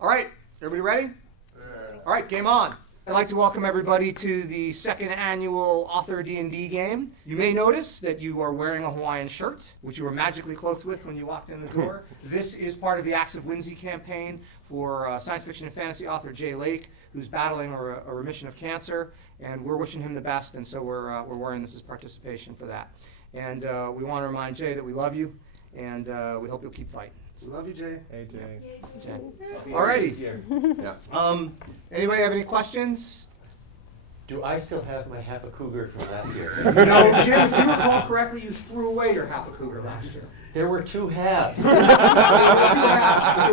All right, everybody ready? Yeah. All right, game on. I'd like to welcome everybody to the second annual Author D&D Game. You may notice that you are wearing a Hawaiian shirt, which you were magically cloaked with when you walked in the door. This is part of the Acts of Whimsy campaign for science fiction and fantasy author Jay Lake, who's battling a remission of cancer, and we're wishing him the best, and so we're wearing this as participation for that. And we want to remind Jay that we love you, and we hope you'll keep fighting. So love you, Jay. Hey, Jay. Jay. Alrighty. Yeah. Anybody have any questions? Do I still have my half a cougar from last year? No, Jim, if you recall correctly, you threw away your half a cougar last year. There were 2 halves. There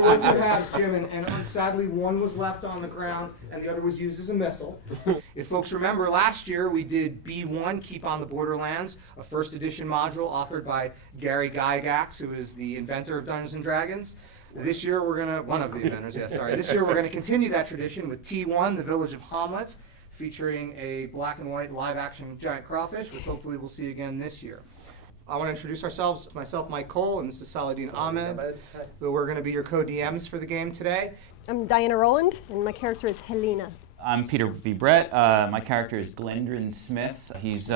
were two halves, Jim, and sadly one was left on the ground and the other was used as a missile. If folks remember, last year we did B1, Keep on the Borderlands, a first edition module authored by Gary Gygax, who is the inventor of Dungeons & Dragons. This year we're going to, one of the inventors, yeah, sorry. This year we're going to continue that tradition with T1, The Village of Hommlet, featuring a black and white live action giant crawfish, which hopefully we'll see again this year. I want to introduce ourselves, myself, Myke Kowal, and this is Saladin Ahmed, who we're going to be your co-DMs for the game today. I'm Diana Rowland, and my character is Helena. I'm Peter V. Brett. My character is Glendron Smith. He's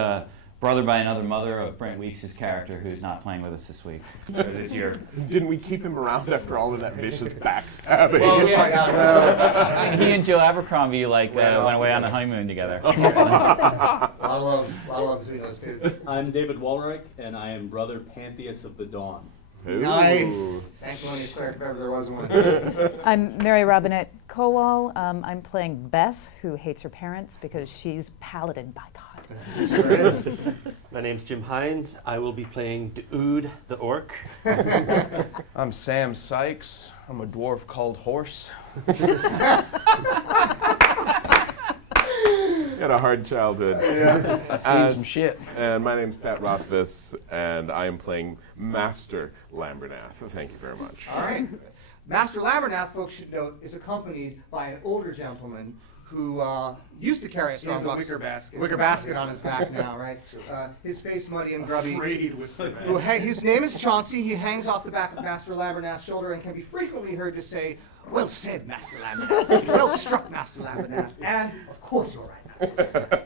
brother by another mother of Brent Weeks' character, who's not playing with us this week, or this year. Didn't we keep him around after all of that vicious backstabbing? Well, yeah. He and Joe Abercrombie went away on a honeymoon together. A lot of love between those two. I'm David Wohlreich, and I am Brother Pantheus of the Dawn. Ooh. Nice. Sanctimonious cleric, if ever there was one. I'm Mary Robinette Kowal. I'm playing Beth, who hates her parents because she's paladin by God. Sure is. My name's Jim Hines. I will be playing Dude, the orc. I'm Sam Sykes. I'm a dwarf called Horse. Had a hard childhood. Yeah. I've seen some shit. And my name's Pat Rothfuss, and I am playing Master Lambernath. Thank you very much. All right. Master Lambernath, folks should note, is accompanied by an older gentleman who used to carry a strong box. Wicker basket on his back now, right? His face muddy and grubby. Afraid with His name is Chauncey. He hangs off the back of Master Lambernath's shoulder and can be frequently heard to say, "Well said, Master Lambernath. Well struck, Master Lambernath. And, of course, you're right, Master."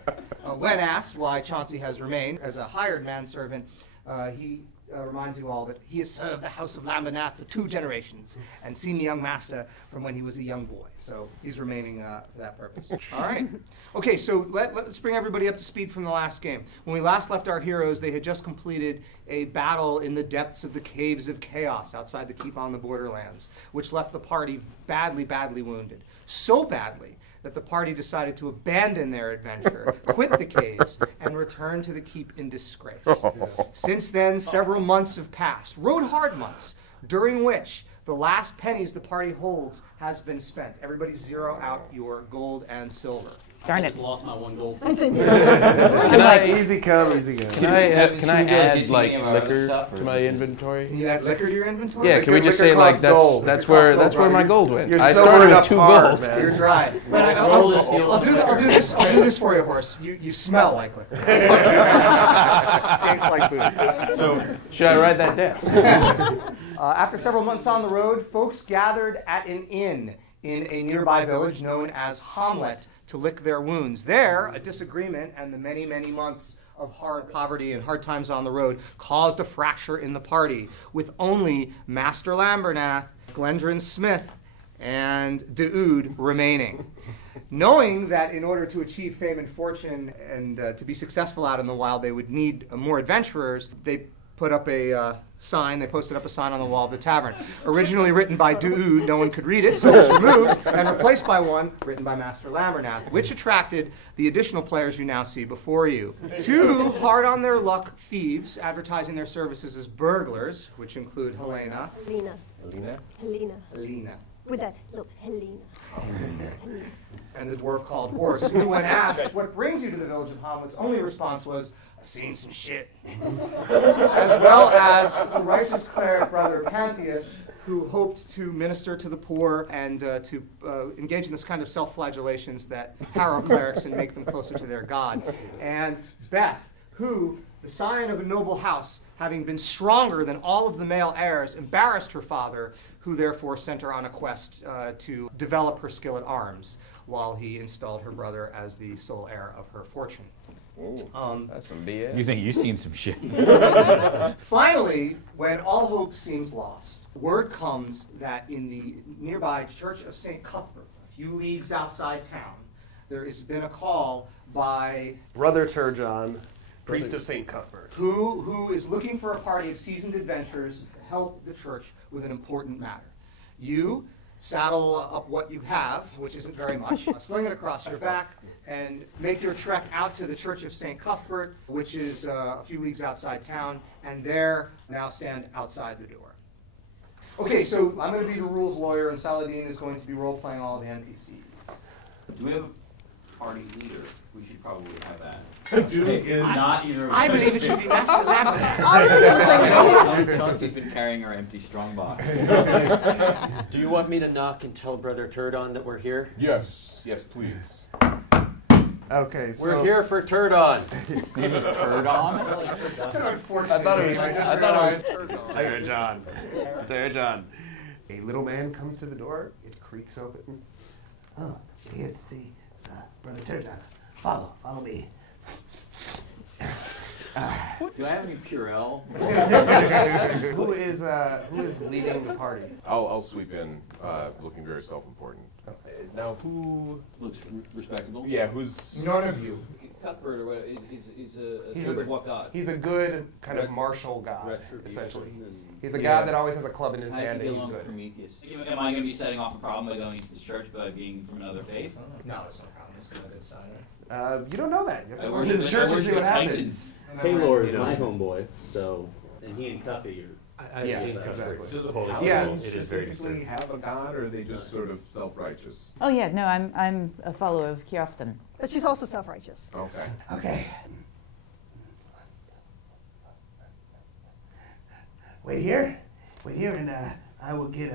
When asked why Chauncey has remained as a hired manservant, he reminds you all that he has served the House of Lambernath for 2 generations and seen the young master from when he was a young boy. So he's remaining for that purpose. All right. Okay, so let's bring everybody up to speed from the last game. When we last left our heroes, they had just completed a battle in the depths of the Caves of Chaos outside the Keep on the Borderlands, which left the party badly, badly wounded. So badly that the party decided to abandon their adventure, quit the caves, and return to the keep in disgrace. Since then, several months have passed, road-hard months, during which the last pennies the party holds has been spent. Everybody zero out your gold and silver. Darn I it. just lost my 1 gold. Can I, Easy come, easy go. can I add liquor to my inventory? Can you add liquor to your inventory? Yeah, can we just say costs gold. that's Liquor where costs gold, my brother. gold went? You're I sobering started with up 2 hard, gold. man. You're dry. I'll do this for you, Horse. You smell like liquor. Stinks like booze. So should I write that down? After several months on the road, folks gathered at an inn in a nearby village known as Hommlet to lick their wounds. There, a disagreement and the many, many months of hard poverty and hard times on the road caused a fracture in the party, with only Master Lambernath, Glendron Smith, and Dude remaining. Knowing that in order to achieve fame and fortune and to be successful out in the wild, they would need more adventurers, they put up a sign. They posted up a sign on the wall of the tavern. Originally written by Dude, no one could read it, so it was removed and replaced by one written by Master Lambernath, which attracted the additional players you now see before you. 2 hard-on-their-luck thieves advertising their services as burglars, which include Helena. Helena. With that little Helena. And the dwarf called Horse, who, when asked what brings you to the village of Hommlet's only response was, "I've seen some shit." As well as the righteous cleric brother Pantheus, who hoped to minister to the poor and to engage in this kind of self-flagellations that harrow clerics and make them closer to their god. And Beth, who, the scion of a noble house, having been stronger than all of the male heirs, embarrassed her father, who therefore sent her on a quest to develop her skill at arms while he installed her brother as the sole heir of her fortune. That's some BS. You think you've seen some shit? Finally, when all hope seems lost, word comes that in the nearby Church of St. Cuthbert, a few leagues outside town, there has been a call by Brother Turjon, priest of St. Cuthbert, who is looking for a party of seasoned adventurers to help the church with an important matter. You saddle up what you have, which isn't very much, sling it across your back, and make your trek out to the Church of St. Cuthbert, which is a few leagues outside town, and there now stand outside the door. Okay, so I'm going to be the rules lawyer, and Saladin is going to be role-playing all the NPCs. Do we have a party leader? We should probably have that. Duke is Not either of I us. believe it should be Master Lambert. Chauncey's been carrying our empty strongbox. Do you want me to knock and tell Brother Turdon that we're here? Yes, yes, please. Okay, so We're here for Turdon. His name is Turdon. That's an unfortunate I thought it was. name. I thought it was. Turjon. A little man comes to the door. It creaks open. Oh, here to see Brother Turjon. Follow me. Do I have any Purell? Who is leading the party? I'll sweep in, looking very self-important. Now, who? looks respectable. Yeah, who's? None of you. Cuthbert or what? He's a He's servant a- of what god? He's a good kind of Red- martial god, Retribution essentially. and- He's a guy that always has a club in his I hand should and get he's along with good. Prometheus. Am I going to be setting off a problem by going to this church by being from another faith? No, it's no problem. It's a good sign. You don't know that. You have to I go worship to the church and see what happens. Titans. Paylor is my homeboy, so and he and Cuffy are. I've Yeah, seen exactly. This is a holy Yeah. symbol. It is very specifically disturbing. have a god, or are they just sort of self-righteous? Oh yeah, no, I'm a follower of Kjoften. But she's also self-righteous. Okay. Okay. Wait here, and I will get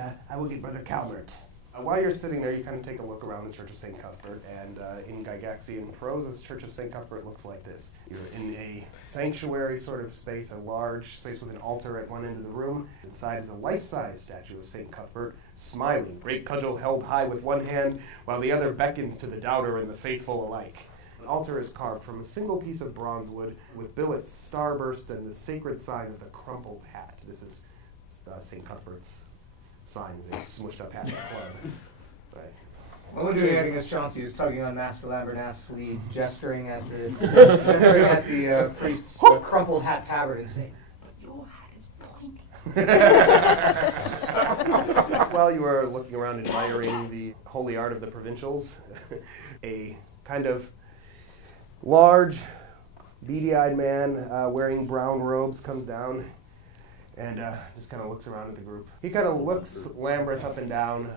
Brother Calvert. While you're sitting there, you kind of take a look around the Church of St. Cuthbert, and in Gygaxian prose, the Church of St. Cuthbert looks like this. You're in a sanctuary sort of space, a large space with an altar at one end of the room. Inside is a life-size statue of St. Cuthbert, smiling, great cudgel held high with one hand, while the other beckons to the doubter and the faithful alike. An altar is carved from a single piece of bronze wood with billets, starbursts, and the sacred sign of the crumpled hat. This is St. Cuthbert's sign, is a smushed up hat in the club. Right. I wouldn't do anything as Chauncey was tugging on Master Labernath's sleeve, gesturing at the priest's crumpled hat tabard and saying, "But your hat is pointy." While you are looking around admiring the holy art of the provincials, a kind of large, beady-eyed man wearing brown robes comes down and just kind of looks around at the group. He kind of looks Lambert up and down,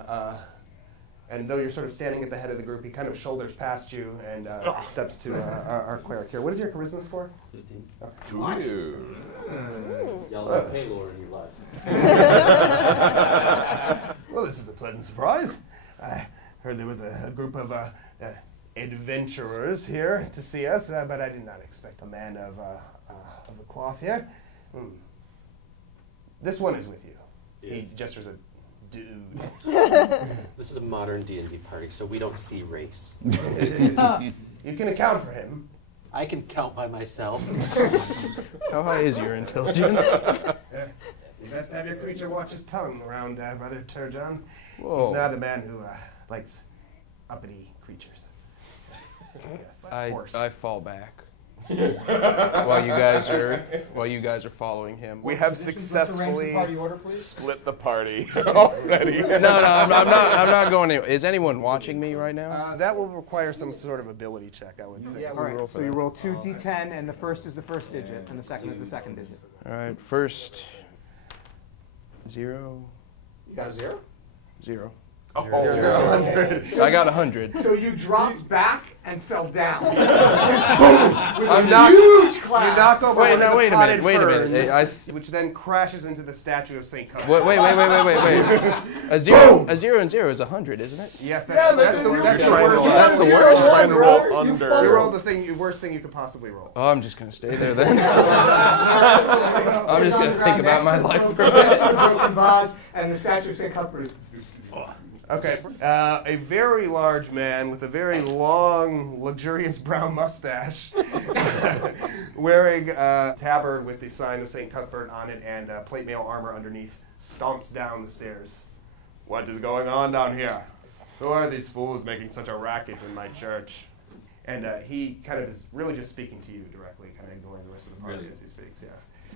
and though you're sort of standing at the head of the group, he kind of shoulders past you and steps to our cleric here. What is your charisma score? 15. Ooh. Y'all have Paylor in your life. Well, this is a pleasant surprise. I heard there was a group of adventurers here to see us, but I did not expect a man of the cloth here. This one is with you. Yes. He gestures a dude. This is a modern D&D party, so we don't see race. You can account for him. I can count by myself. How high is your intelligence? You best have your creature watch his tongue around Brother Turjon. Whoa. He's not a man who likes uppity creatures. Yes, of course. I fall back. while you guys are following him. We have Let's arrange the successfully party order, please. split the party already. No, I'm not going to. Is anyone watching me right now? That will require some sort of ability check, I would think. Yeah, all right. So you roll 2 d10, and the first is the first digit, and the second is the second digit. All right, first 0, You got a 0? 0. Oh, 100. I got 100. So you dropped back and fell down. Boom! With I'm a not- huge clap. You knock over Wait, one no, of the wait a potted minute, wait a minute. ferns, I s- which then crashes into the statue of St. Cuthbert. Wait. A 0 and 0 is 100, isn't it? Yes, Yeah, that's the you're worst. trying to roll- that's the Zero worst. one, Trying to roll brother. You under. You fumbled. rolled the worst thing you could possibly roll. Oh, I'm just going to stay there then. I'm just gonna think about my life for a bit. Broken vase, and the statue of St. Cuthbert is. Okay. A very large man with a very long, luxurious brown mustache, wearing a tabard with the sign of St. Cuthbert on it and plate mail armor underneath, stomps down the stairs. What is going on down here? Who are these fools making such a racket in my church? And he kind of is really just speaking to you directly, kind of ignoring the rest of the party as he speaks, yeah.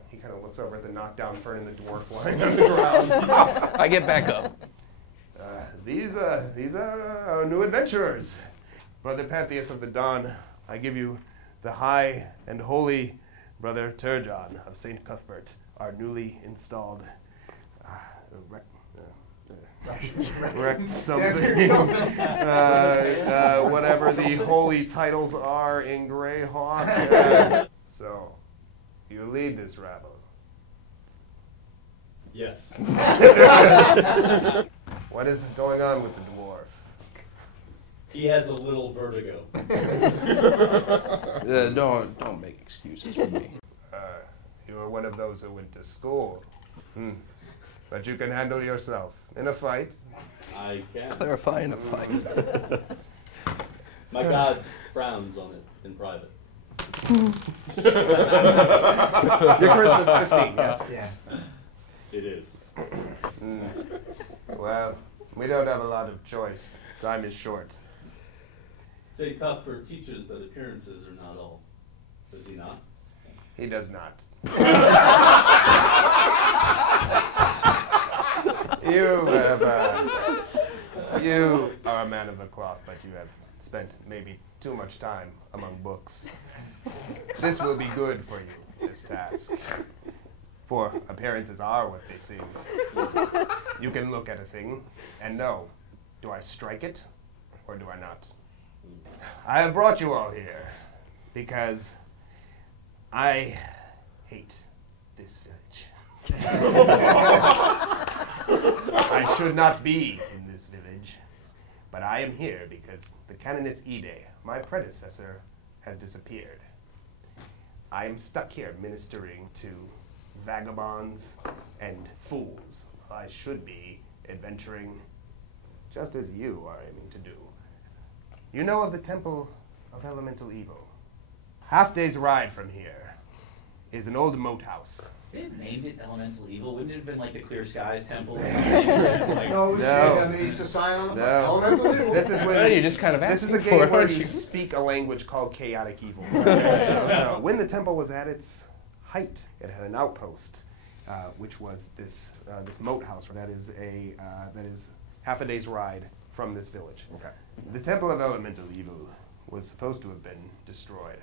He kind of looks over at the knockdown fern and the dwarf lying on the ground. I get back up. These are our new adventurers. Brother Pantheus of the Dawn, I give you the high and holy Brother Turgon of St. Cuthbert, our newly installed rect something. Whatever the holy titles are in Greyhawk. So, you lead this rabble. Yes. What is going on with the dwarf? He has a little vertigo. Don't make excuses for me. You are one of those who went to school. But you can handle yourself in a fight. I can. Clarify in a fight. My god frowns on it in private. Your charisma's 15, yes? Yeah. It is. Well, we don't have a lot of choice. Time is short. St. Cuthbert teaches that appearances are not all. Does he not? He does not. You are a man of the cloth, but you have spent maybe too much time among books. This will be good for you, this task. For appearances are what they seem. You can look at a thing and know, do I strike it or do I not? I have brought you all here because I hate this village. I should not be in this village, but I am here because the Canoness Ide, my predecessor, has disappeared. I am stuck here ministering to vagabonds and fools. I should be adventuring just as you are aiming to do. You know of the Temple of Elemental Evil. Half-day's ride from here is an old moat house. They had named it Elemental Evil. Wouldn't it have been like the Clear Skies Temple? No, No. they used to sign on the No. Elemental Evil. This is Well, when you're just kind of this is a asking game for it, where aren't you you? speak a language called chaotic evil. So, when the temple was at its height, it had an outpost, which was this moat house. That is half a day's ride from this village. Okay. The Temple of Elemental Evil was supposed to have been destroyed,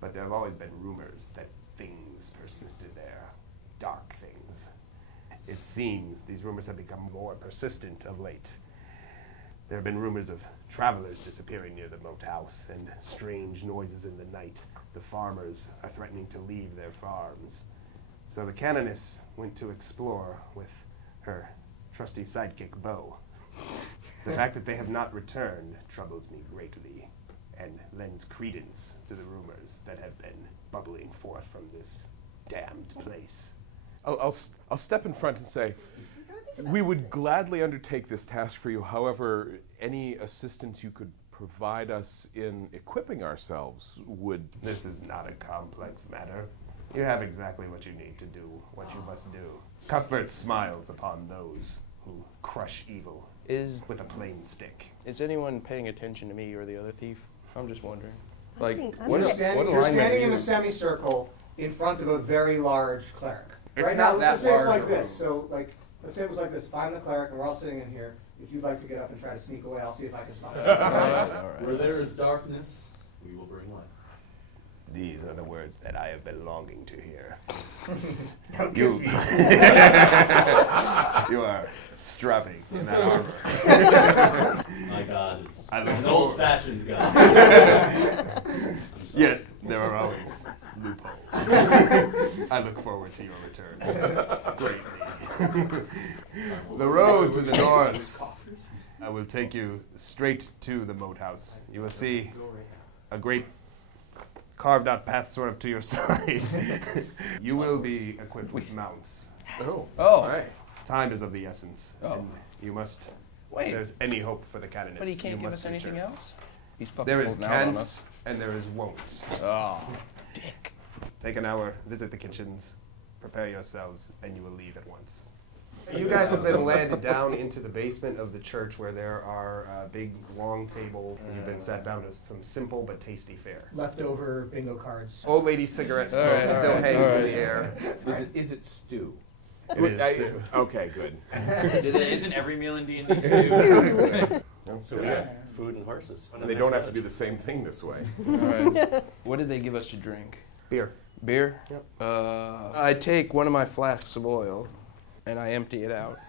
but there have always been rumors that things persisted there, dark things. It seems these rumors have become more persistent of late. There have been rumors of travelers disappearing near the moat house and strange noises in the night. The farmers are threatening to leave their farms. So the Canoness went to explore with her trusty sidekick, Bo. The fact that they have not returned troubles me greatly and lends credence to the rumors that have been bubbling forth from this damned place. I'll step in front and say, we would gladly undertake this task for you. However, any assistance you could provide us in equipping ourselves would... This is not a complex matter. You have exactly what you need to do what you must do. Cuthbert smiles upon those who crush evil with a plain stick. Is anyone paying attention to me or the other thief? I'm just wondering. Like, think- I'm what You're is, standing, what you're alignment standing are in you a semicircle in front of a very large cleric. It's right not now, that let's just say it's large like a this. So, like, let's say it was like this. If I'm the cleric and we're all sitting in here, if you'd like to get up and try to sneak away, I'll see if I can spot you. All right. Where there is darkness, we will bring light. These are the words that I have been longing to hear. Don't kiss me. You are strapping in that armor. My God, it's I look an forward- old-fashioned God. Yet there are always loopholes. I look forward to your return greatly. The road to the north. I will take you straight to the moat house. You will see a great carved out path sort of to your side. You will be equipped with mounts. Oh. Oh. Time is of the essence. Oh. And you must, Wait. if there's any hope for the candidates. But he can't you give must us anything return. else? He's fucking There is holding out on can't us. and there is won't. Oh, dick. Take an hour, visit the kitchens, prepare yourselves, and you will leave at once. You guys have been led down into the basement of the church where there are big, long tables. You've been sat down to some simple but tasty fare. Leftover bingo cards. Old lady cigarette All smoke right, still all right, hangs all in right. the air. Is it stew? It is stew. Okay, good. Isn't every meal in D&D stew? So yeah. Food and horses. And they don't have to be the same thing this way. All right. What did they give us to drink? Beer. Beer? Yep. I take one of my flasks of oil and I empty it out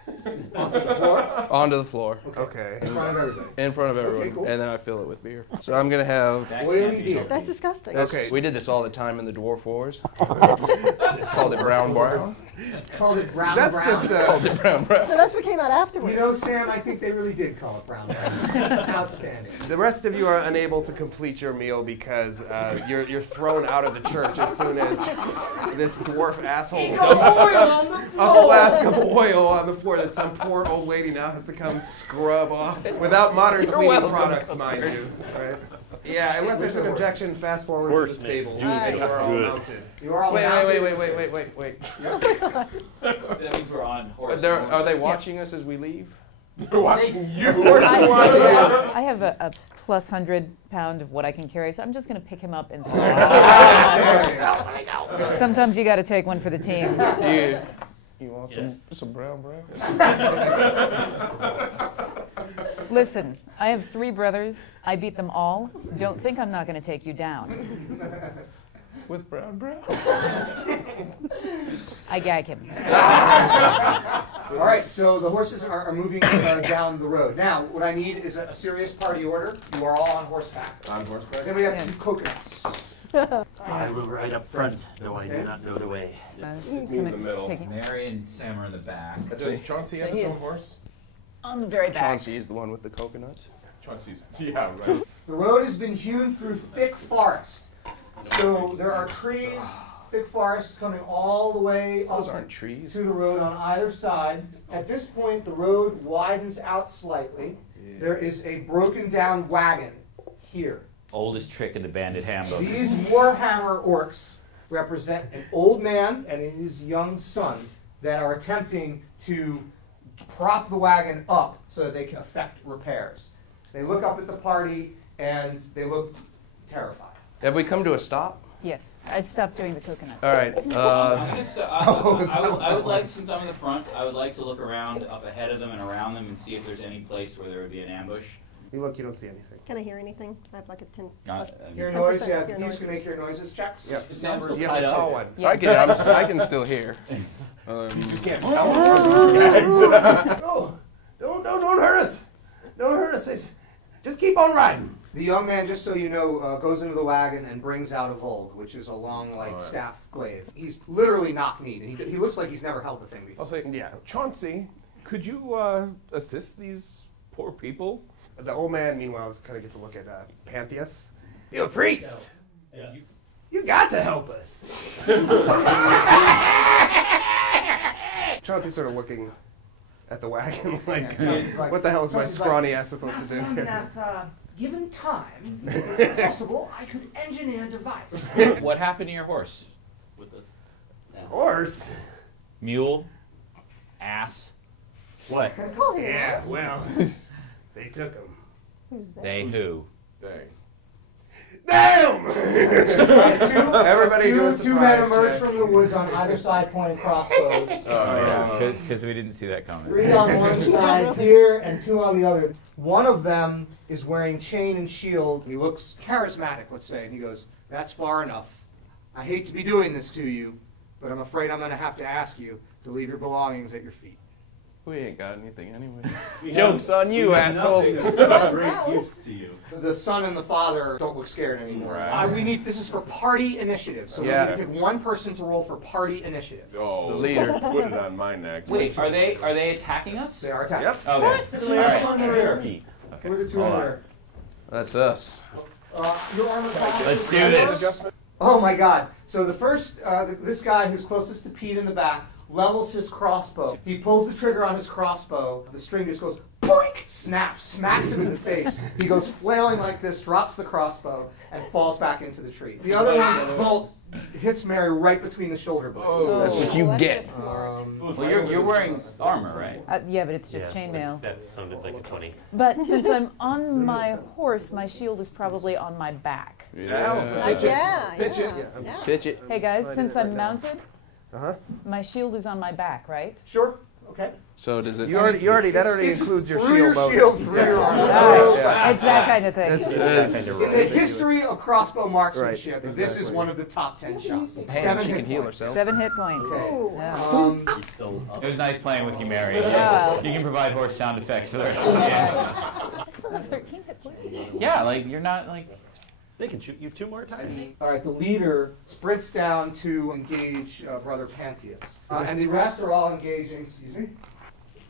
Onto the floor? onto the floor Okay. In front of everybody. in front of everyone, Okay, cool. and then I fill it with beer. So I'm gonna have. Oily beer. That's disgusting. Okay. We did this all the time in the Dwarf Wars. Called it brown. Called it brown That's brown. just Called it brown. No, that's what came out afterwards. You know, Sam, I think they really did call it brown brown. Outstanding. The rest of you are unable to complete your meal because you're thrown out of the church as soon as this dwarf asshole dumps a flask of oil on the floor that some poor old lady now has to come scrub off without modern You're cleaning welcome. products, mind you. Right? Yeah, unless there's an objection, fast forward to the stables and you are all mounted. You are all Wait. That means we're on horse. Are they watching us as we leave? They're watching you. I have a plus 100 pound of what I can carry, so I'm just going to pick him up and sometimes you got to take one for the team. Yeah. You want some brown? Listen, I have 3 brothers. I beat them all. Don't think I'm not going to take you down. With brown? I gag him. All right, so the horses are moving down the road. Now, what I need is a serious party order. You are all on horseback. On horseback? Then we have 2 coconuts. I will ride up front, though I do not know the way. Sit me in the middle. Mary and Sam are in the back. Does Chauncey have his own horse? On the very back. Chauncey is the one with the coconuts. Chauncey's. Yeah, right. The road has been hewn through thick forest. So there are trees, thick forest coming all the way Those up aren't trees. to the road on either side. At this point, the road widens out slightly. There is a broken down wagon here. Oldest trick in the bandit handbook. These Warhammer orcs represent an old man and his young son that are attempting to prop the wagon up so that they can effect repairs. They look up at the party and they look terrified. Have we come to a stop? Yes, I stopped doing the coconut. All right. I would like, since I'm in the front, I would like to look around up ahead of them and around them and see if there's any place where there would be an ambush. You look, you don't see anything. Can I hear anything? I have like a 10. Hear noise? Yeah, Hear thieves noise. can make your noises checks. Yep. Sam's still You have tied to call up. one. Yeah. I can still hear. You just can't tell us. No, don't hurt us. Don't hurt us. Just keep on riding. The young man, just so you know, goes into the wagon and brings out a Volg, which is a long, staff glaive. He's literally knock-kneed, and he looks like he's never held the thing before. I'll say, Yeah. Chauncey, could you assist these poor people? The old man, meanwhile, kind of gets a look at Pantheus. You're a priest. Yes. You got to help us. Chauncey's sort of looking at the wagon like, Chauncey's like- what the hell is my Chauncey's scrawny like, ass supposed to do Master here? Laminath, given time, if possible, I could engineer a device. What happened to your horse? With this. Horse? Mule? Ass? What? Call him an Yeah, ass. well, they took him. Who's that? They who? Dang. Damn! Everybody do a Two men surprise emerge check. from the woods on either side pointing crossbows. Because we didn't see that coming. 3 on one side here and 2 on the other. One of them is wearing chain and shield. He looks charismatic, let's say, and he goes, That's far enough. I hate to be doing this to you, but I'm afraid I'm going to have to ask you to leave your belongings at your feet. We ain't got anything anyway. We Joke's have- on you, we have asshole. nothing of great use to you. The son and the father don't look scared anymore. Right. This is for party initiative, so Yeah. we need to pick one person to roll for party initiative. Oh, The leader. Put it on my neck. Wait, are they attacking us? They are attacking. Yep. Okay. All right. Okay. Okay. We're the two Hold in on. there. That's us. Your armor class. Let's do this. Adjustment. Oh my God! So the first, this guy who's closest to Pete in the back levels his crossbow. He pulls the trigger on his crossbow. The string just goes boink, snaps, smacks him in the face. He goes flailing like this, drops the crossbow, and falls back into the tree. The other one's bolt hits Mary right between the shoulder blades. That's what you that's get. just smart. Well, you're wearing armor, right? Yeah, but it's just chainmail. That sounded like a 20. But since I'm on my horse, my shield is probably on my back. Yeah. Pitch it. Hey guys, since I'm mounted, my shield is on my back, right? Sure. Okay. So does it? That already includes your through shield. your shield, through your armor. Nice. It's that kind of thing. In the history of crossbow marksmanship, this is one of the top 10 shots. 7 She hit can heal points. herself. 7 hit points. Okay. Yeah. He's still up. It was nice playing with you, Mary. Yeah. You can provide horse sound effects for the rest of the game. I still have 13 hit points. Yeah, like you're not like. They can shoot you 2 more times. All right, the leader sprints down to engage Brother Pantheus. And the rest are all engaging, excuse me.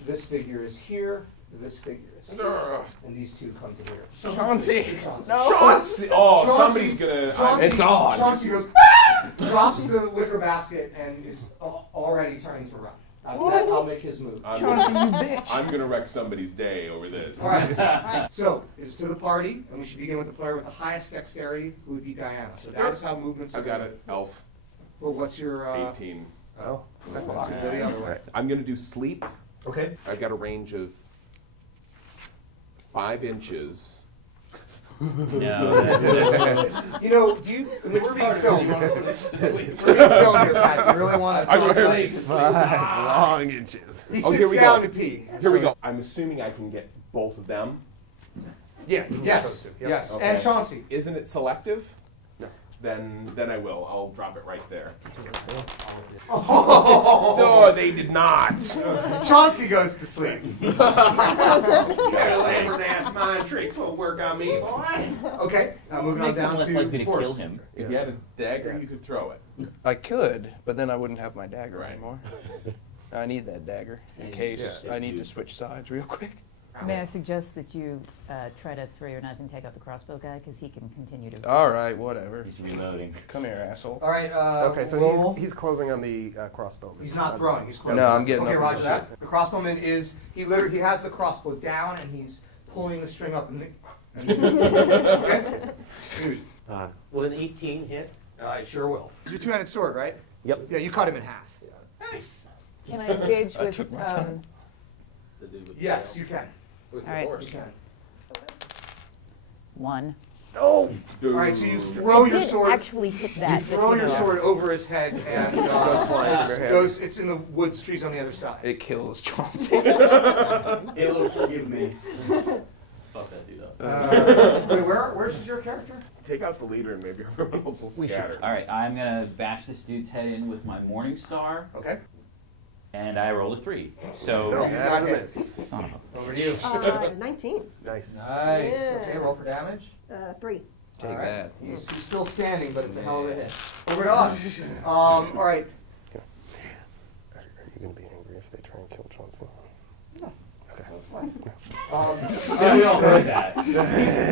This figure is here, this figure is here, and these two come to here. Chauncey. Chauncey! Oh, Chauncey- somebody's gonna. Chauncey- It's on. Chauncey goes, "Ah!" drops the wicker basket, and is already turning to run. I'll make his move. Chauncey, you bitch. I'm gonna wreck somebody's day over this. All right. So it is to the party, and we should begin with the player with the highest dexterity, who would be Diana. So that is how movements are. I got it. Elf. Well, what's your? 18. Oh, that's gonna go the other way. I'm gonna do sleep. Okay. I've got a range of 5 inches. No. You know, we're being filmed. We're being filmed here, Pat. Do you really want to? I'm ready to sleep. Long inches. He Oh, sits here we down go. to pee. Here we go. I'm assuming I can get both of them. Yeah. Yes. Yes. Okay. And Chauncey. Isn't it selective? No. Then I will. I'll drop it right there. Oh. No, they did not. Chauncey goes to sleep. My tricks won't work on me, boy. Okay. Now moving on Makes them down less to likely to horse. kill him. If you had a dagger, you could throw it. I could, but then I wouldn't have my dagger Right. anymore. I need that dagger in case I need to switch sides real quick. May I suggest that you try to throw your knife and take out the crossbow guy, because he can continue to. All right, whatever. He's reloading. Come here, asshole. All right. Okay, so roll. he's closing on the crossbow. He's not throwing. He's closing. No, I'm getting Okay, up roger to that. The crossbowman is he has the crossbow down and he's pulling the string up. Okay. Dude, Will an 18 hit? I sure will. It's your two-handed sword, right? Yep. Yeah, you cut him in half. Nice. Can I engage I with? took my time. The dude with the Yes, tail. you can. With All right. the horse. You can. 1. Oh! All right, so you throw I your did sword. actually hit You that. throw your sword over his head, and it's in the woods trees on the other side. It kills Chauncey. It'll forgive me. Fuck that dude up. Wait, where's your character? Take out the leader and maybe everyone else will scatter. All right, I'm gonna bash this dude's head in with my Morning Star, Okay. and I rolled a 3. So, That was a miss. son of a. Over to you. 19. Nice. Nice. Yeah. Okay, roll for damage. 3. Take All right. that. He's still standing, but it's a hell of a hit. Over to us. All right. Are you going to be angry if they try and kill Chauncey?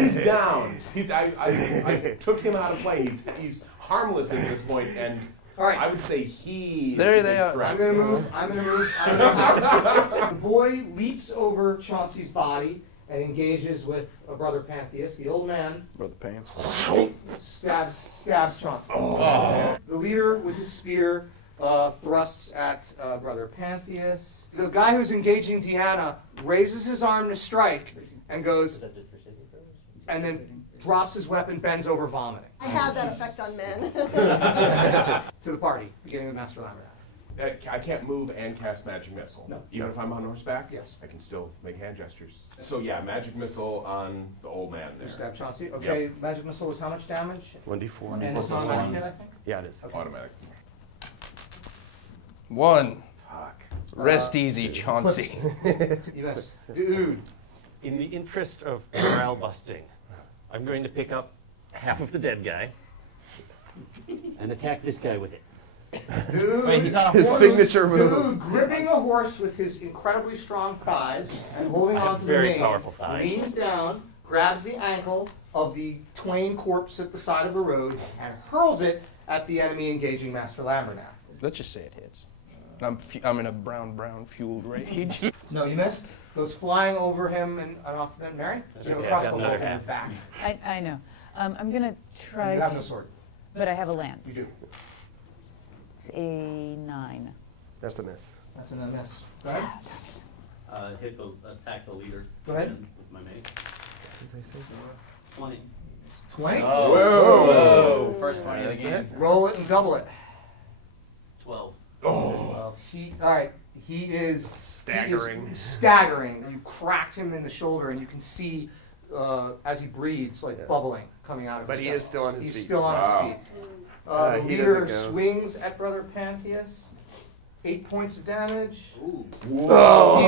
He's down. I took him out of play. He's harmless at this point, and All right. I would say he. is There a they big are. threat. I'm gonna move. The boy leaps over Chauncey's body and engages with Brother Pantheus. The old man Brother Pants. stabs Chauncey. The leader with his spear thrusts at Brother Pantheus. The guy who's engaging Deanna raises his arm to strike and goes, and then drops his weapon, bends over, vomiting. I have that effect on men. To the party, beginning with Master Labyrinth. I can't move and cast magic missile. No. Even if I'm on horseback? Yes. I can still make hand gestures. So yeah, magic missile on the old man there. You stab Chauncey. Okay, Yep. magic missile was how much damage? 1d4. And it's automatic hit, I think? Yeah, it is. Okay. Automatic. 1. Fuck. Rest easy, Chauncey. Yes. Dude. In the interest of morale busting, I'm going to pick up half of the dead guy and attack this guy with it. Dude. Wait, he's on a His horse? signature move. Dude, gripping a horse with his incredibly strong thighs and holding I have on to the very mane, powerful thighs. leans down, grabs the ankle of the twain corpse at the side of the road, and hurls it at the enemy engaging Master Labernath. Let's just say it hits. I'm in a brown fueled rage. No, you missed. Goes flying over him and off. Then Mary, That's you have a okay, I've got crossbow another bolt in half. the back. I know. I'm going to try. You have no sword. But I have a lance. You do. It's a 9. That's a miss. That's a miss. Go ahead. Attack the leader. Go ahead. With my mace. 20. 20. Oh, Whoa. whoa. First 20 of the game. Roll it and double it. 12. Well, all right. He is Staggering. He is staggering. You cracked him in the shoulder, and you can see as he breathes, like bubbling coming out of But his he chest. is still on his He's feet. still on Wow. his feet. The he leader doesn't go. swings at Brother Pantheus. 8 points of damage. Ooh. He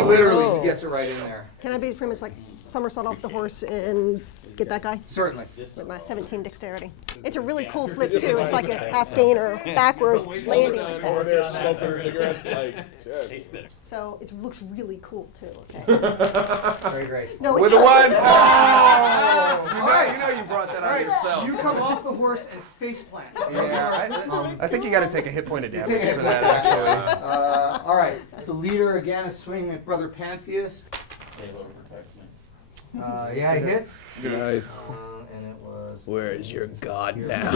literally gets it right in there. Can I be pretty much like somersault off the horse and get that guy Certainly. with my 17 dexterity? It's a really cool flip too. It's like a half gainer backwards landing like Over that. there smoking cigarettes like shit. Tastes bitter. So it looks really cool too. Okay. Very great. No, With it a 1! Oh! You know you brought that All on right, yourself. you come off the horse and face plant. Yeah, I think you got to take a hit point of damage Take a hit for point. that, actually. All right. The leader again is swinging at Brother Pantheus. Halo protects me. Yeah, he hits. Nice. And it was. Where is your god now?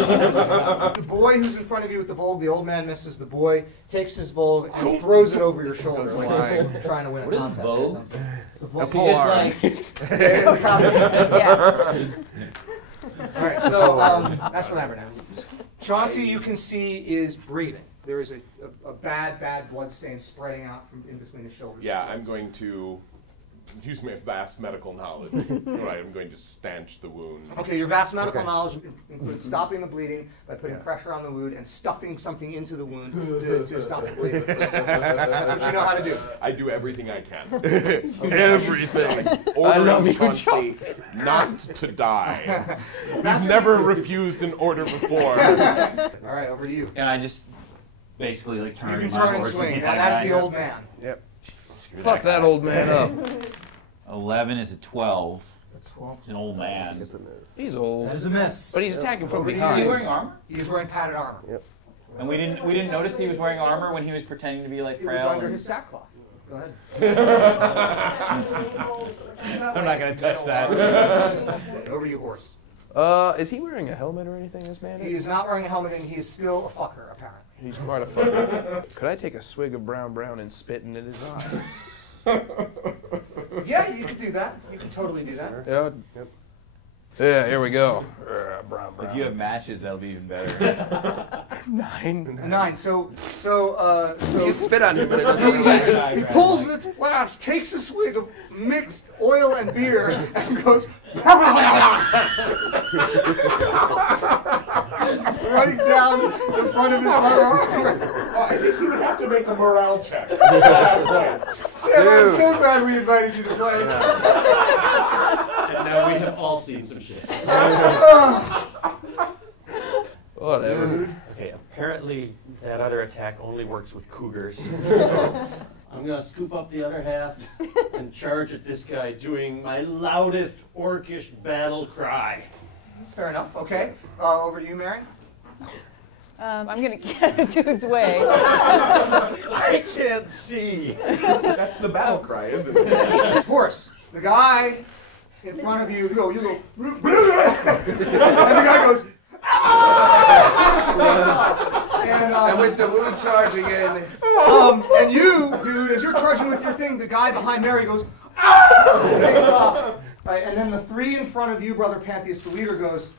The boy who's in front of you with the Volg, the old man misses. The boy takes his Volg and throws it over your shoulder like he's trying to win a What is contest or Volg? something. The A Volg. pole arm. Yeah. All right, so that's for Labernath. Chauncey, you can see, is breathing. There is a bad blood stain spreading out from in between his shoulders. Yeah, I'm going to use my vast medical knowledge. Right, I'm going to stanch the wound. Okay, your vast medical knowledge includes stopping the bleeding by putting pressure on the wound and stuffing something into the wound to stop the bleeding. That's what you know how to do. I do everything I can. Everything. Order I love you, Chauncey not to die. He's never refused an order before. All right, over to you. And I just basically like You turn can my turn and horse swing. hit Now that that's guy. the old man. Yep. Screw Fuck that guy. old man up. 11 is a 12. That's 12. He's an old man. It's a miss. He's old. That is a miss. But he's attacking from Over to you. Is he wearing behind. armor? He is wearing padded armor. Yep. And we didn't notice he was wearing armor when he was pretending to be like It was frail. under and- his sackcloth. Go ahead. I'm not gonna touch that. Over to you, horse. Is he wearing a helmet or anything, this man? He is not wearing a helmet and he is still a fucker, apparently. He's quite a fucker. Could I take a swig of brown and spit in his eye? Yeah, you could do that. You could totally do that. Yeah. Yep. Yeah, here we go. Brown. If you have matches, that'll be even better. 9. 9. So You spit on him, but it doesn't he pulls the flask, takes a swig of mixed oil and beer, and goes running down the front of his leather armor. I think you would have to make a morale check. At that point. Sam, I'm so glad we invited you to play. And now we have all seen some shit. Whatever. Okay, apparently that other attack only works with cougars. I'm gonna scoop up the other half and charge at this guy doing my loudest orcish battle cry. Fair enough. Okay. Over to you, Mary. I'm going to get a dude's way. I can't see. That's the battle cry, isn't it? Horse. The guy in front of you, you go, and the guy goes, And with the wound charging in. and you, dude, as you're charging with your thing, the guy behind Mary goes, takes off. Right, and then the 3 in front of you, Brother Pantheus, the leader, goes,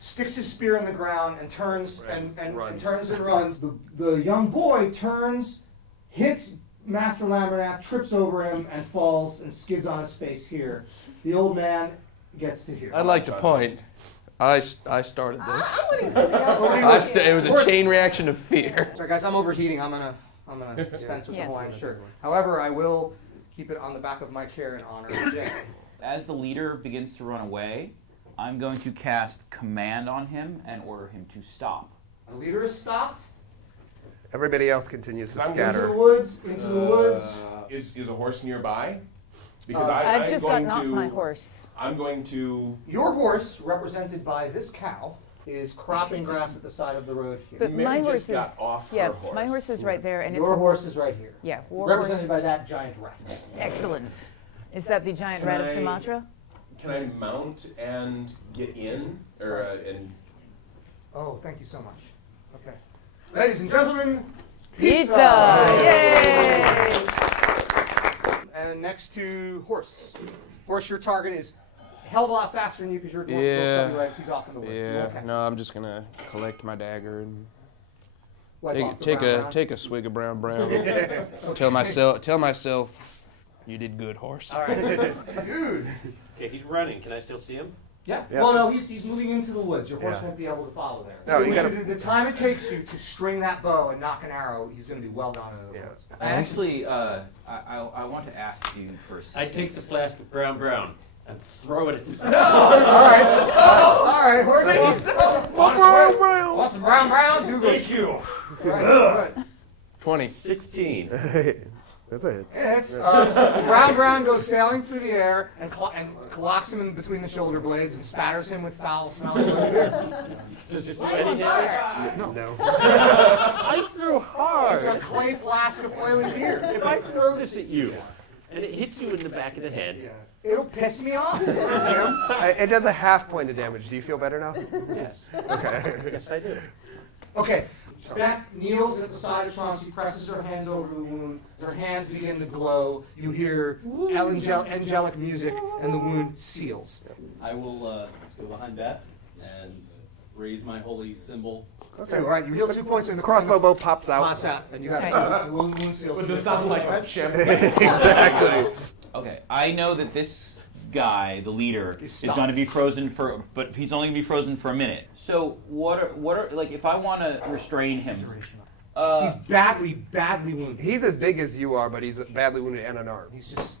sticks his spear in the ground and turns and turns and runs. The young boy turns, hits Master Lambernath, trips over him, and falls and skids on his face here. The old man gets to here. I'd like to point. I started this. It was a Horse. chain reaction of fear. Sorry guys, I'm overheating. I'm gonna dispense with the Hawaiian shirt. However, I will keep it on the back of my chair in honor of Jay. As the leader begins to run away, I'm going to cast command on him and order him to stop. The leader is stopped. Everybody else continues to scatter. Into the woods. Is a horse nearby? Because I've I'm just going gotten off to, my horse. I'm going to... Your horse, represented by this cow, is cropping grass at the side of the road here. But my horse is got off yeah, her horse. my horse is right there, and Your it's horse is right here. yeah, war Represented horse. by that giant rat. Excellent. Is that the giant rat of Sumatra? Can I mount and get in? Or, and Oh, thank you so much. Okay. Ladies and gentlemen, Pizza! Yay! And next to horse. Horse, your target is a hell of a lot faster than you because you're going stubby legs. He's off in the woods. You won't catch No, I'm just gonna collect my dagger and Wipe off the brown brown. take a swig of brown. Tell myself, you did good, horse. All right. Dude. Okay, he's running. Can I still see him? Yeah. Well, no, he's moving into the woods. Your horse won't be able to follow there. No, you So the time it takes you to string that bow and knock an arrow, he's going to be well done in the woods. I actually, I want to ask you for I take the flask of brown and throw it at his All right, horse. Want some brown? Do good. Thank you. All right, good. 20. 16. That's it. Yes, Brown goes sailing through the air and clocks him in between the shoulder blades and spatters him with foul-smelling beer. Does this do any damage? No. I threw hard. It's a clay flask of oily beer. If I throw this at you and it hits you in the back of the head, It'll piss me off. It does a half point of damage. Do you feel better now? yes. Okay. Yes, I do. Okay. Beth kneels at the side of Chauncey, presses her hands over the wound. Her hands begin to glow. You hear angelic music, and the wound seals. I will go behind Beth and raise my holy symbol. Okay, all right. You heal 2 points, and the Crossbow bow pops out. pops out, and you have two. The wound seals. But does it sound like a Exactly. Okay, I know that this guy, the leader, is stopped. going to be frozen but he's only going to be frozen for a minute. So what are like if I want to restrain him? He's badly wounded. He's as big as you are, but he's badly wounded and unarmed.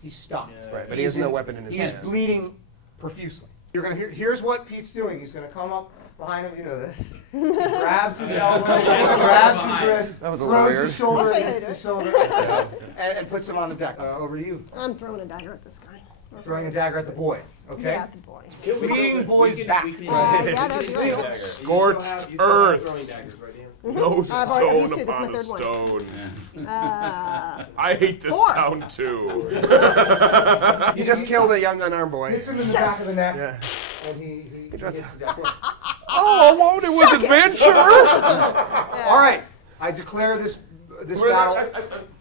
He's stopped. Right, but he has no weapon in his He is hand. bleeding profusely. You're gonna here's what Pete's doing. He's gonna come up behind him. You know this. He grabs his elbow, grabs his wrist, That was a throws little his shoulder I'll show you against how to his shoulder, and puts him on the deck. Over to you. I'm throwing a dagger at this guy. Throwing a dagger at the boy. Okay. Yeah, the boy. Fleeing boy's back. Yeah, that'd be right. Scorched earth. No I've already stone used it. This is my upon a third one. stone. Uh, I hate this 4. town too. You just killed a young unarmed boy. Hits him in the back of the neck, Yeah. and he hits the deck. Oh, I wanted with adventure. All right. I declare this battle.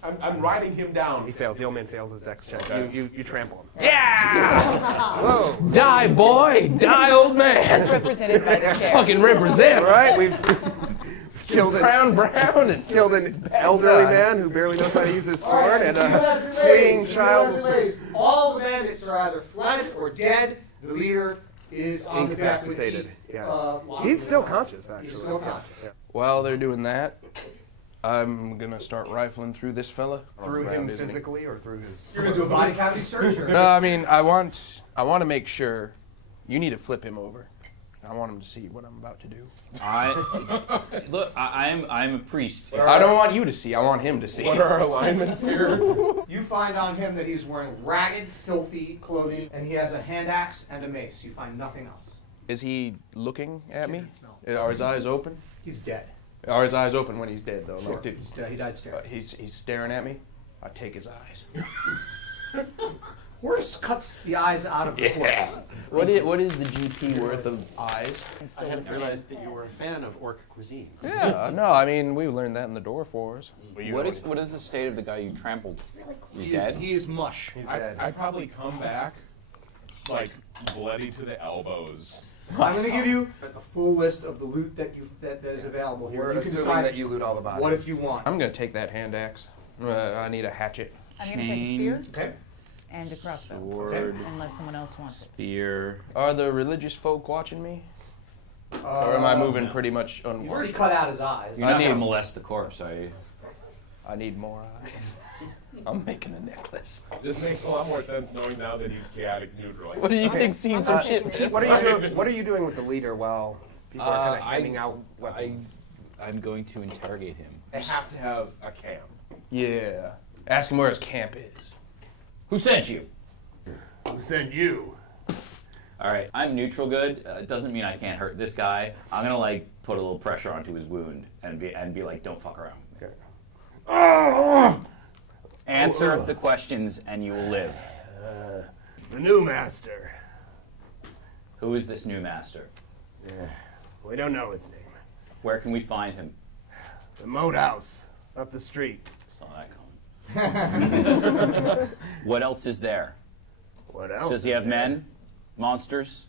I'm riding him down. He fails. The old man fails his dex check. You trample him. Yeah! Whoa. Die, boy! Die, old man! That's represented by the chair. Fucking represent! All right, we've killed Brown and killed an elderly man who barely knows how to use his sword and a fleeing child. All the bandits are either fled or dead. The leader is on the deck with Incapacitated. Pete, Yeah. locked He's in still the- conscious, actually. He's still conscious. Yeah. while they're doing that, I'm gonna start rifling through this fella. Through him isn't he? physically or through his... You're gonna do a body cavity search? Or? No, I mean I want to make sure. You need to flip him over. I want him to see what I'm about to do. I'm a priest. I don't want you to see. I want him to see. What are our alignments here? You find on him that he's wearing ragged, filthy clothing, and he has a hand axe and a mace. You find nothing else. Is he looking at me? Are his eyes open? He's dead. Are his eyes open when he's dead, though? Sure. Like, dude, He's dead. He died staring. he's staring at me. I take his eyes. Horse cuts the eyes out of the corpse. What is the GP worth of eyes? I hadn't realized that you were a fan of orc cuisine. Yeah, no, I mean we learned that in the Dwarf Wars. What is the state of the guy you trampled? He is mush. I'd probably come back like bloody to the elbows I'm going to give you a full list of the loot that is available here. We're You can assuming decide that you loot all the bodies. what if you want. I'm gonna take that hand axe. I need a hatchet. I'm going to take a spear Okay. and a crossbow, Sword, unless someone else wants it. spear. Are the religious folk watching me? Or am I moving pretty much You've already unwatched? cut out his eyes. You're not going to molest the corpse, are you? I need more eyes. I'm making a necklace. This makes a lot more sense knowing now that he's chaotic neutral. What do you think? Seeing some shit? Pete, what are you doing with the leader while people are kind of handing out weapons? I'm going to interrogate him. They have to have a camp. Yeah. Ask him where his camp is. Who sent you? Who sent you? All right, I'm neutral good. It doesn't mean I can't hurt this guy. I'm gonna like put a little pressure onto his wound and be like, don't fuck around. Okay. Answer the questions and you will live. The new master. Who is this new master? We don't know his name. Where can we find him? The moat house up the street. Saw that coming. What else is there? What else? Does he have men, monsters,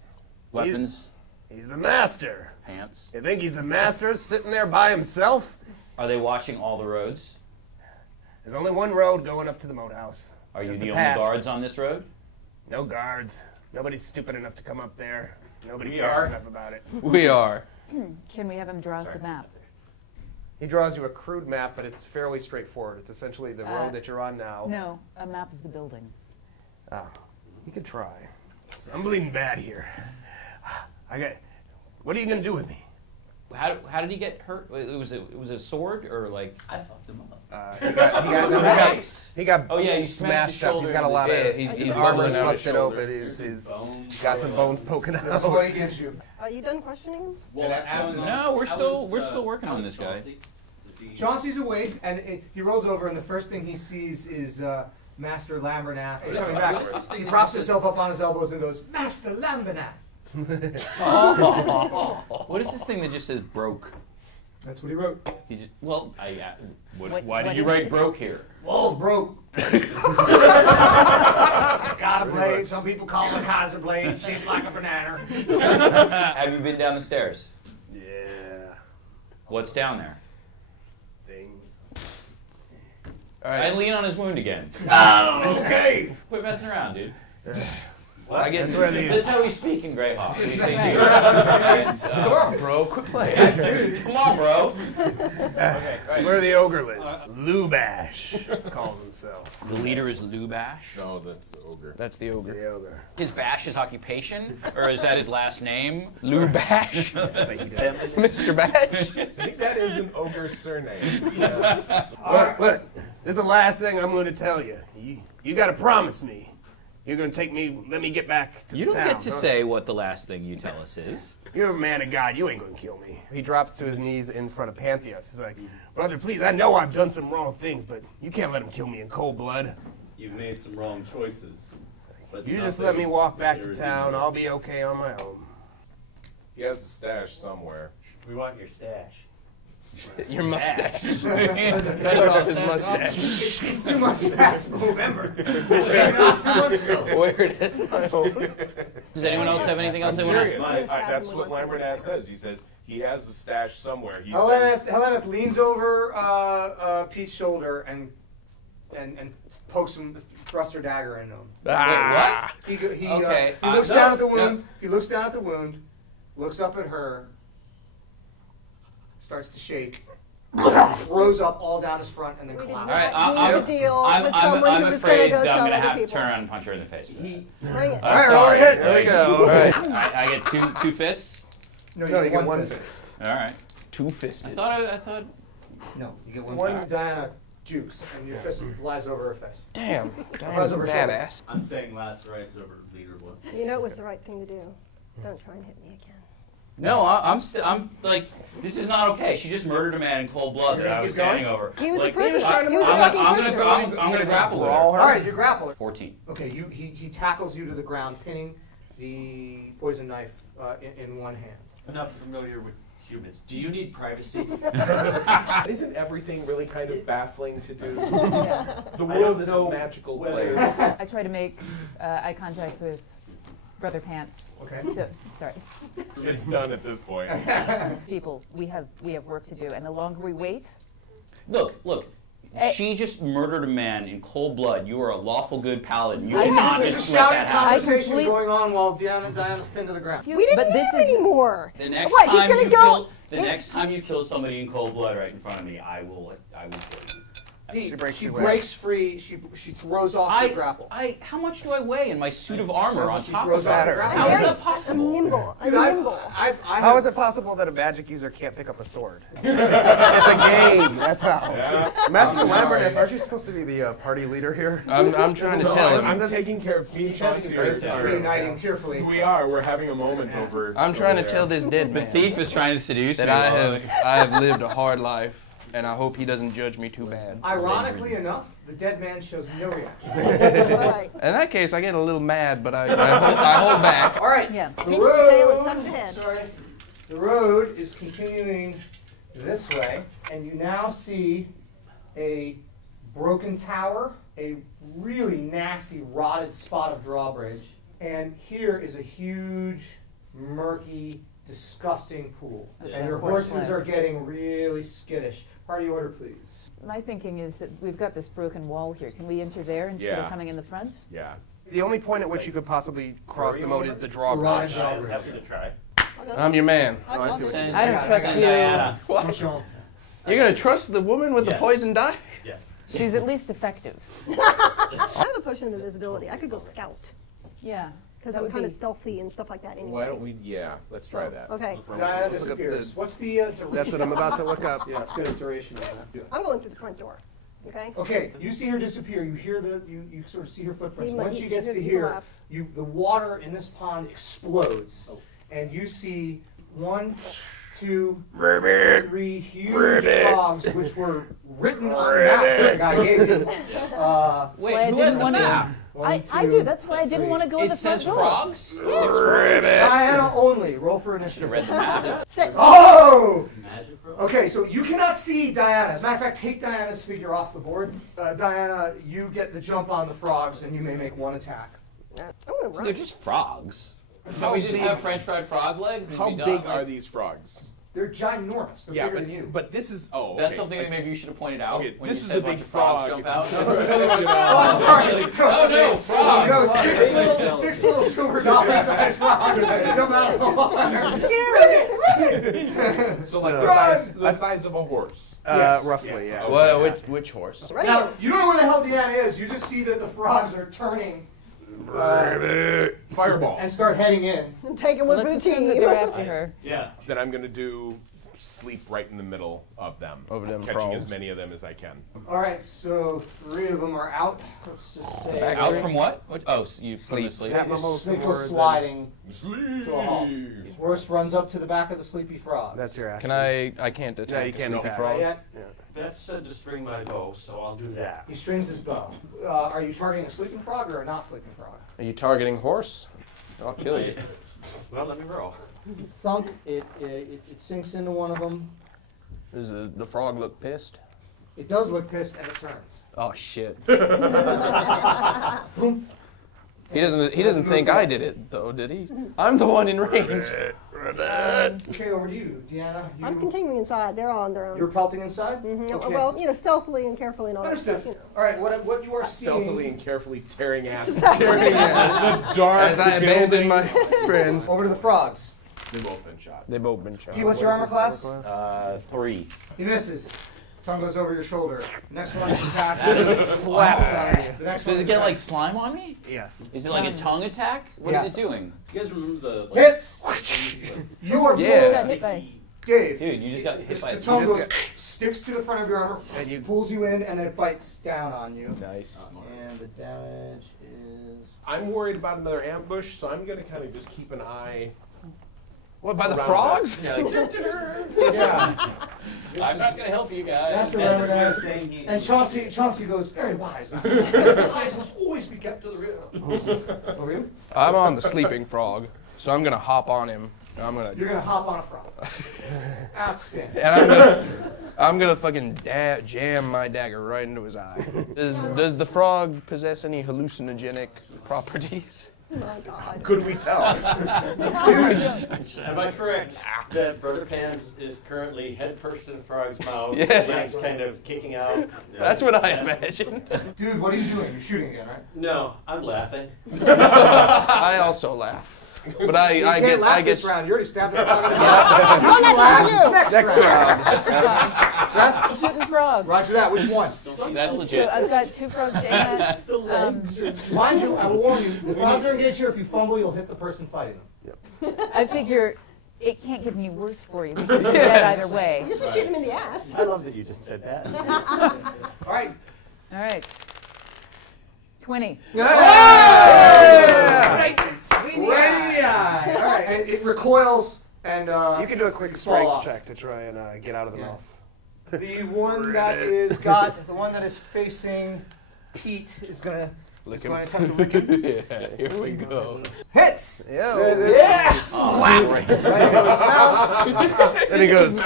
weapons, He's the master. pants? You think he's the master sitting there by himself? Are they watching all the roads? There's only one road going up to the moat house. Are you Just the a only path. guards on this road? No guards. Nobody's stupid enough to come up there. Nobody We cares are. enough about it. We are. Can we have him draw us a map? He draws you a crude map, but it's fairly straightforward. It's essentially the road that you're on now. No, a map of the building. Ah, you could try. I'm bleeding bad here. What are you gonna do with me? How did he get hurt? It was a sword or like I fucked him up. He got Oh, yeah, you smashed smashed his up. shoulder He's got a in lot the- of Yeah, he's his armor's busting out his busted shoulder. open. There's He's some bones got some going bones on. poking This is out. what he gives you. Are you done questioning him? Well, that's going on. No, we're How still- is, still working how on is this guy. Chauncey? Is he- Chauncey's awake, and he rolls over, and the first thing he sees is Master Lambernath. He's coming back. He props himself up on his elbows and goes, Master Lambernath. What is this thing that just says broke? That's what he wrote. He just, well, What- why what did you is write it? broke here? Walls broke. Got a blade. Some people call it a Kaiser blade, shaped like a banana. Have you been down the stairs? Yeah, What's down there? things. All I right. lean on his wound again. Okay. Quit messing around, dude. I get. That's where the That's how we speak in Greyhawk. We say, Right. "Dude." And, Come on, bro. Quit playing. Come on, bro. where the ogre lives. Lubash calls himself. The leader is Lubash. No, that's the ogre. That's the ogre. The ogre. His Bash is occupation, or is that his last name? Lubash. Mr. Bash. I think that is an ogre's surname. Look, this is the last thing I'm going to tell you. You got to promise me. You're going to let me get back to You the don't town. get to say what the last thing you tell us is. You're a man of God. You ain't going to kill me. He drops to his knees in front of Pantheos. He's like, Brother, please, I know I've done some wrong things, but you can't let him kill me in cold blood. You've made some wrong choices. But You just nothing let me walk back to irredeemable. town. I'll be okay on my own. He has a stash somewhere. We want your stash. Your mustache. Cut off his mustache. It's too much past November. 2 months ago. Where it is my own. Does anyone else have anything else I'm they want serious. to? That's what Lambernath says. He says he has a stash somewhere. He's Helena leans over Pete's shoulder and pokes him, thrusts her dagger into him. Ah. He Okay, looks no, down at the no. wound. He looks down at the wound, looks up at her, starts to shake, throws up all down his front, and then We did collapses. not right, need to deal with someone I'm who was going to afraid go that tell I'm going to other have to people. turn around and punch her in the face. For that. Bring it. I'm All right, sorry. roll a hit. there you go. All right. I get two fists. No, You get one fist. All right. Two-fisted. I thought. No, you get one. One- One's Diana jukes, and your fist flies over her face. Damn. Flies over her shoulder. Badass. I'm saying last rights over leader one. You know it was the right thing to do. Don't try and hit me again. No, I'm like, this is not okay. She just murdered a man in cold blood that I was standing over. He was a like, prisoner. I'm He was a fucking prisoner. I'm gonna grapple with her. All right, you grapple her. 14. Okay, he tackles you to the ground, pinning the poison knife in one hand. I'm not familiar with humans. Do you need privacy? Isn't everything really kind of baffling to do? Yeah. The I world don't is know a magical whether place. I try to make eye contact with Brother Pants. Okay. So, sorry. It's done at this point. People, we have work to do, and the longer we wait, Look. She just murdered a man in cold blood. You are a lawful good paladin. You I cannot There's just a let shouting that happen. conversation complete- going on while Diana's pinned to the ground. We didn't but need this him is anymore. The next What, he's time gonna you go? kill, the next time you kill somebody in cold blood right in front of me, I will kill you. She breaks breaks free. She throws off the grapple. How much do I weigh in my suit of armor on She top throws of off the that? grapple. How is Very- that possible? I'm nimble. I'm Dude, nimble. How is it possible that a magic user can't pick up a sword? It's a game. That's how. Master Labyrinth, aren't you supposed to be the party leader here? I'm trying to tell him. I'm taking care of me, Chauncey. Reuniting tearfully. We are. We're having a moment over. I'm trying to over tell there. this dead The man thief is trying to seduce that me. I have lived a hard life, and I hope he doesn't judge me too bad. Ironically enough, the dead man shows no reaction. All right. In that case, I get a little mad, but I hold back. All right. yeah. The Pinch the tail and suck road. the head. Sorry. The road is continuing this way, and you now see a broken tower, a really nasty, rotted spot of drawbridge, and here is a huge, murky, disgusting pool. And your horses are getting really skittish. Party order, please. My thinking is that we've got this broken wall here. Can we enter there instead Yeah. of coming in the front? Yeah. The only point at which you could possibly cross the moat is the drawbridge. Rotted I'm drawbridge. happy to try. I'm your man. I'll do it. Send- I don't trust send you. Diana. What? You're gonna trust the woman with the Yes. poison dye? Yes. She's at least effective. I have a potion of invisibility. I could go scout Yeah. because That I'm would kind of be- stealthy and stuff like that anyway. Why don't we? Yeah. Let's try that. Okay. Diana Let's look up disappears. the- What's the duration? That's what I'm about to look up. Yeah, it's got a duration on that. I'm going through the front door. Okay. Okay, you see her disappear. You hear you sort of see her footprints. You might- Once she gets you to can here, laugh. the water in this pond explodes, and you see 1, 2, 3 huge frogs, which were written on the map that the guy gave you. Wait, Why I who didn't has the wanna- map? One, I two, do. That's why I didn't three. want to go in the It front says door. frogs? Diana only. Roll for Should have initiative. read the map. 6. Oh! Magic roll? Okay, so you cannot see Diana. As a matter of fact, take Diana's figure off the board. Diana, you get the jump on the frogs, and you may make 1 attack. I'm gonna They're run. just frogs. How Can we just big- have French fried frog legs and How be big done? are these frogs? They're ginormous. They're bigger than you. but this is okay. That's something that maybe you should have pointed out Okay, when this you is said a bunch big of frogs frog. jump out. Oh, I'm sorry. Oh no, frogs! No, six little silver dollar sized frogs come out of the water. So like the size of a horse. Yes. Roughly, yeah. Well, which horse? Right Now, here. you don't know where the hell Deanna is. You just see that the frogs are turning Fireball. and start heading in. I'm taking one for Let's the assume that team. they're after her. Yeah. Then I'm gonna do sleep right in the middle of them. Of them catching frogs. as many of them as I can. All right, so 3 of them are out. Let's just say Out from what? Oh, so you from the Sleep. sleep. That They mumbles just the go words sliding Sleep. to a halt. Horse runs up to the back of the sleepy frog. That's your action. Can I can't attack No, you a can't sleepy attack. frog. Not yet. Beth said to string my bow, so I'll do that. He strings his bow. Are you targeting a sleeping frog or a not sleeping frog? Are you targeting horse? I'll kill you. Well, let me roll. Thunk. It sinks into one of them. Does the frog look pissed? It does look pissed and it turns. Oh shit. Boom. He doesn't think I did it though, did he? I'm the one in range. Okay, over to you, Deanna. I'm continuing inside. They're all on their own. You're pelting inside? Mhm. Okay. Well, stealthily and carefully and all that Understood. stuff. All right, what you are Stealthily seeing and carefully tearing ass. Tearing ass. The dark As I abandon building. my friends. over to the frogs. They've both been shot. They've both been shot. He, what's your armor class? 3. He misses. Tongue goes over your shoulder. Next one attack. Slaps on you. The next Does one it get like attack. slime on me? Yes. Is it like a tongue attack? What is Yes. it doing? You guys remember the Hits. things You are Yeah. Got hit by. Dave. Dude, you just got hit by The a tongue just goes, sticks to the front of your armor, And you- pulls you in, and then it bites down on you. Nice. And the damage is. I'm worried about another ambush, so I'm gonna kind of just keep an eye. What, by the around frogs? us. Yeah, like, Yeah. I'm not gonna help you guys. That's the That's right what one. saying he- And Chauncey goes, very wise. The eyes must always be kept to the rear. Over you? I'm on the sleeping frog, so I'm gonna hop on him. I'm gonna You're gonna hop on a frog. Outstanding. and I'm gonna fucking jam my dagger right into his eye. Does the frog possess any hallucinogenic properties? my God. Could we tell? Am I correct that Brother Pants is currently head first in the frog's mouth, Yes. legs kind of kicking out? That's what I imagined. Dude, what are you doing? You're shooting again, right? No, I'm laughing. I also laugh. But You can't laugh I this get. round. You already stabbed a frog in the Oh, eye. next round. I'm shooting frogs. Roger that. Which one? That's So legit. I've got 2 frogs to aim at. Mind you, I will warn you, the frogs are engaged here. If you fumble, you'll hit the person fighting them. I figure it can't get any worse for you because you're dead either way. You just shoot him in the ass. I love that you just said that. All right. All right. 20. Right in the eye. All right. And it recoils and You can do a quick fall strength off. check to try and get out of the Yeah. mouth. The one that the one that is facing Pete is gonna Lick going him. to attempt to lick him. Yeah, here we go. Hits. Yes! Slap. Right into his mouth. Then he goes,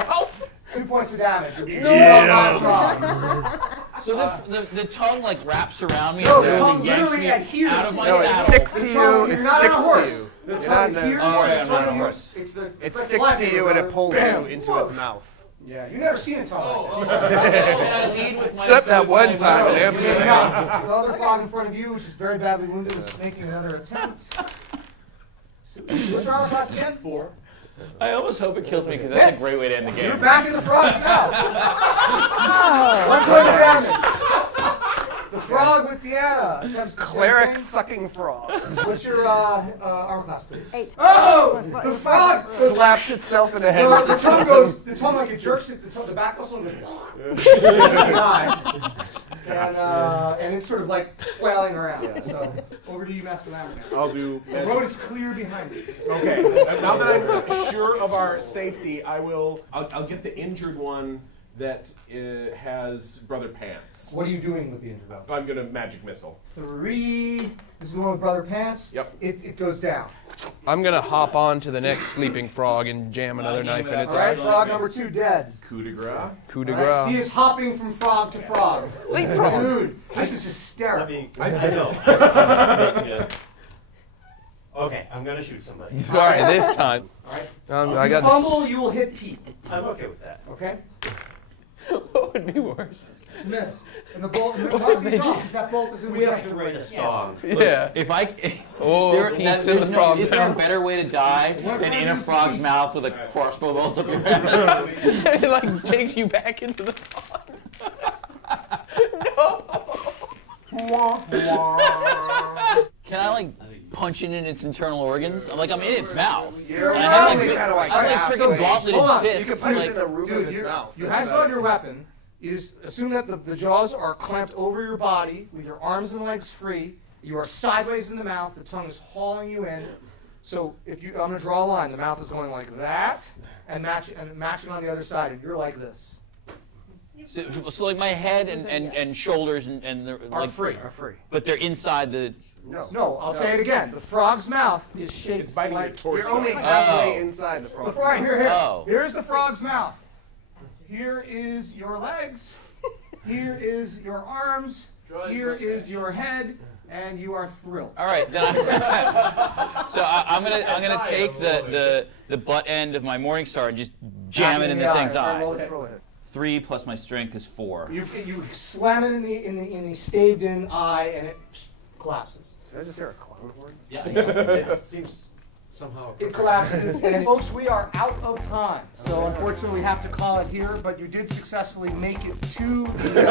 2 points of damage. You're being chewed on by a frog. So the tongue like wraps around me No, and the tongue literally yanks literally me adheres. out of my No, it saddle. sticks to The you. tongue, It you're not on a sticks to horse. you. The You're tongue not adheres in to a- Oh, yeah, the I'm not on a tongue. horse. It's the It it's like sticks to flapping, you and brother. it pulls Bam. you into its mouth. Yeah, you've never seen a tongue like this. And I lead with my. Except that one with my- time, No, it absolutely you're not. The other frog in front of you, which is very badly wounded, is making another attempt. What's your armor class again? 4. I almost hope it kills me because that's a great way to end the You're game. back in the frog's mouth. 1 point of damage. The frog with Deanna attempts the same Cleric thing. sucking frog. What's your armor class, please? 8. Oh! The frog! Slaps itself in the head. No, the tongue goes, the tongue like it jerks it, the back muscle goes, and it's sort of like flailing around. So, over to you, Master Lambert. I'll do. The road is clear behind you. Okay. Now that I'm sure of our safety, I'll get the injured one that has Brother Pants. What are you doing with the interval? I'm gonna magic missile. 3. This is the one with Brother Pants. Yep. It goes down. I'm gonna hop on to the next sleeping frog and jam another knife in its All right, eye. frog number 2 dead. Coup de grace. Coup de All right, He grace. is hopping from frog to frog. Leapfrog. Dude, this is Let hysterical. me. I know. Okay, I'm gonna shoot somebody. All right, this time. All right. I If you got fumble, you will hit Pete. I'm okay with that. Okay? What would be worse? Miss. And the bolt, knock these off, because that bolt is in the We have way. to write a song. Yeah. If I, Oh, Pete's in the frog's is there a mouth. better way to die than in a frog's mouth with a crossbow bolt up your head? It like takes you back into the pond. Can I like punch it in its internal organs? I'm in its mouth. You're And I have probably kinda like I have halfway. freaking gauntleted Hold on, you fists. You can punch it in like, the roof of Dude, its mouth. you That's have about on it. your weapon. You just assume that the jaws are clamped over your body with your arms and legs free. You are sideways in the mouth. The tongue is hauling you in. So I'm going to draw a line. The mouth is going like that, and matching on the other side, and you're like this. so like my head and shoulders and they're Are like free. but they're inside the. No, I'll say it again. The frog's mouth is shaped It's biting your like. torso. You're only halfway Oh. inside the frog. Before I here. Oh. Here's the frog's mouth. Here is your legs. Here is your arms. Here is your head, and you are thrilled. All right, then I'm gonna take the butt end of my Morning Star and just jam it in the thing's eye. Roll it. 3 plus my strength is 4. You slam it in the staved-in eye, and it collapses. Did I just hear a clown horn? Yeah, it seems somehow. It collapses, and folks, we are out of time. So unfortunately, we have to call it here. But you did successfully make it to the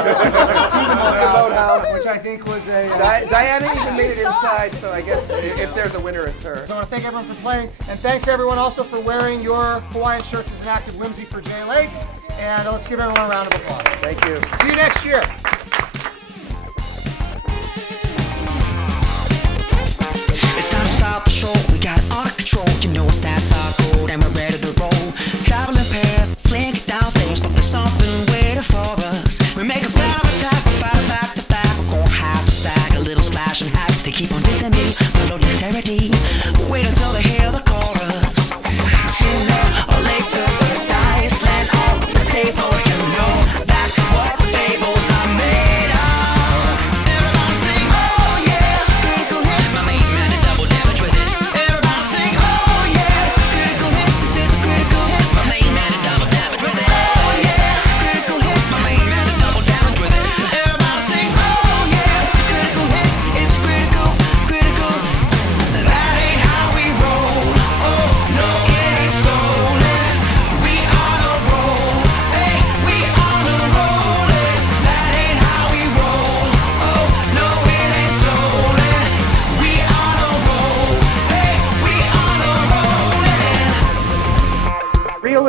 boathouse, which I think was a. Diana even made it inside, so I guess if there's a winner, it's her. So I want to thank everyone for playing, and thanks everyone also for wearing your Hawaiian shirts as an act of whimsy for Jay Lake. And let's give everyone a round of applause. Thank you. See you next year. It's time to stop the show, we got it under control. You know our stats are cold and we're ready to roll. Traveling pairs, slink it downstairs, but there's something waiting for us. We make a plan of attack, we fight back to back. We're gonna have to stack a little slash and hack. They keep on dissing me, but no dexterity. Wait until they hear the chorus. Sooner or later, the dice land on the table. You know that's what the fables are made of. Everybody sing, oh yeah, critical hit. My main man, a double dip.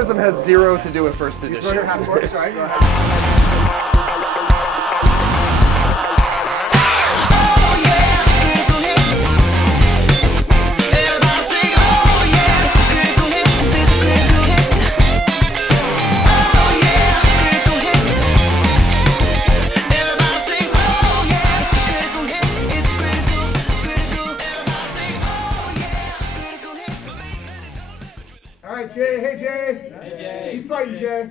Athleticism has 0 to do with first You edition. throw your half corpse, right? Go ahead. All right, Jay. Hey, Jay. Hey, Jay. Keep fighting, Jay.